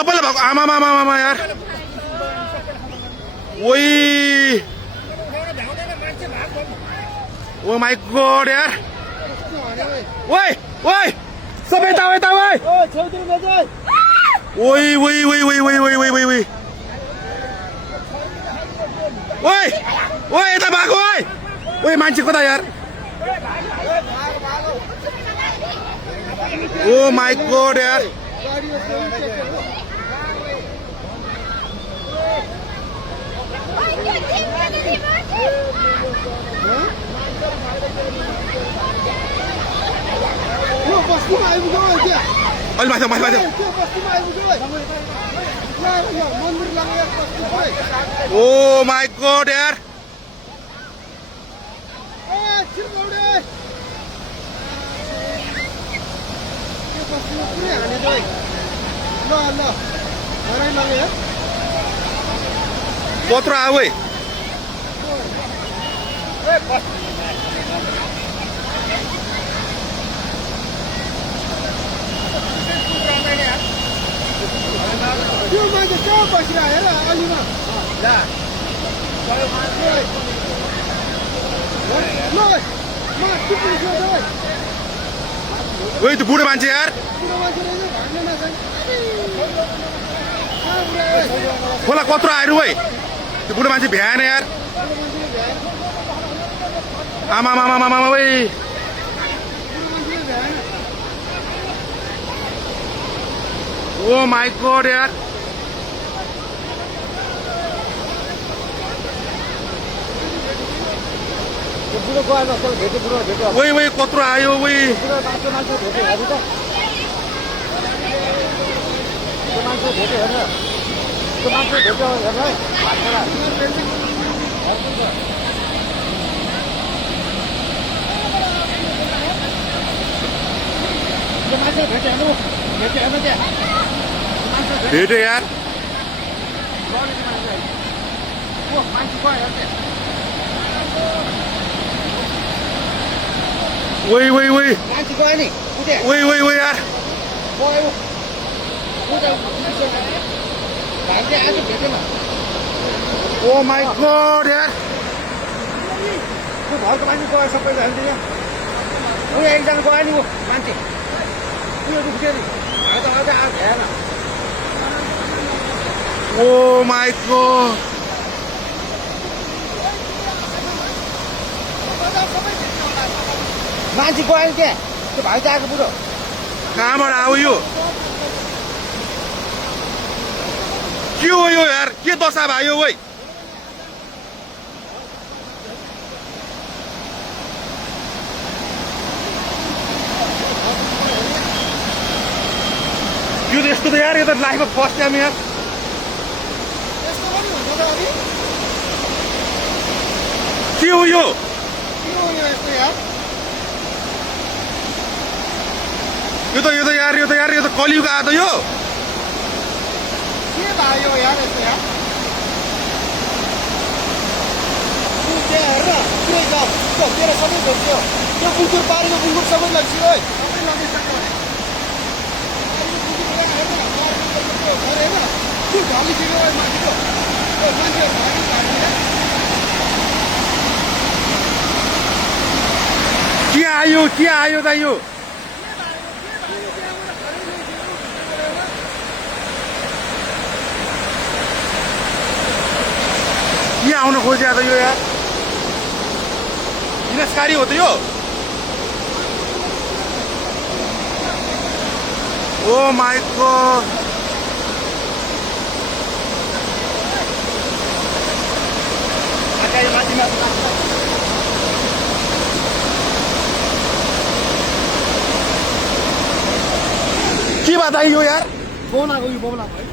सबैलाई भएको आमा यार ओइ ओ माई गॉड यार ओइ ओइ सबै यता ओइ ओइ ओइ ओइ ओइ ओइ ओइ ओइ ओइ ओइ ओइ ओइ यता भएको ओइ ओइ मान्छे कता यार ओ माई गॉड यार अलि माथि ओ माई गॉड यार कत्रो आऊ है त्यो मान्छे कहाँ बसिरह्यो हेर अलिमा ओइ त्यो बुढो मान्छे यार खोला कत्रो आएर है त्यो बुढो मान्छे भ्याएन यार आमा ओइ ओ माई गॉड यार ओइ ओइ कत्रो आयो ओइ भेट्यो यार ओइ ओइ ओइ ओइ ओइ ओइ यार ओ माई गॉड यार घरको मान्छे गयो सबै जान्छ यहाँ एकजना गयो नि ऊ मान्छे उयो दुख्यो नि आज भएन ओ माई गॉड मान्छे गयो नि त्यहाँ त्यो भाइ त आएको बुढो कहाँबाट आऊ यो के हो यो यार के दशा भयो ओइ यो त यस्तो त यार यो त लाइफमा फर्स्ट टाइम यार के हो यो यो त कलियुग आयो त यो के भयो यार यस्तो यार हेर पुरै जाऊ तेरो सबै घोच्यो त्यो बुकुर पारेको बुकुर सबै लग्यो है सबै लगिसक्यो त्यो ढलिसक्यो माथिको मान्छे के आयो त यो के आउन खोज्या त यो यार विनाशकारी हो त यो ओ माई गॉड के बात आयो यार फोन आएको यो बोला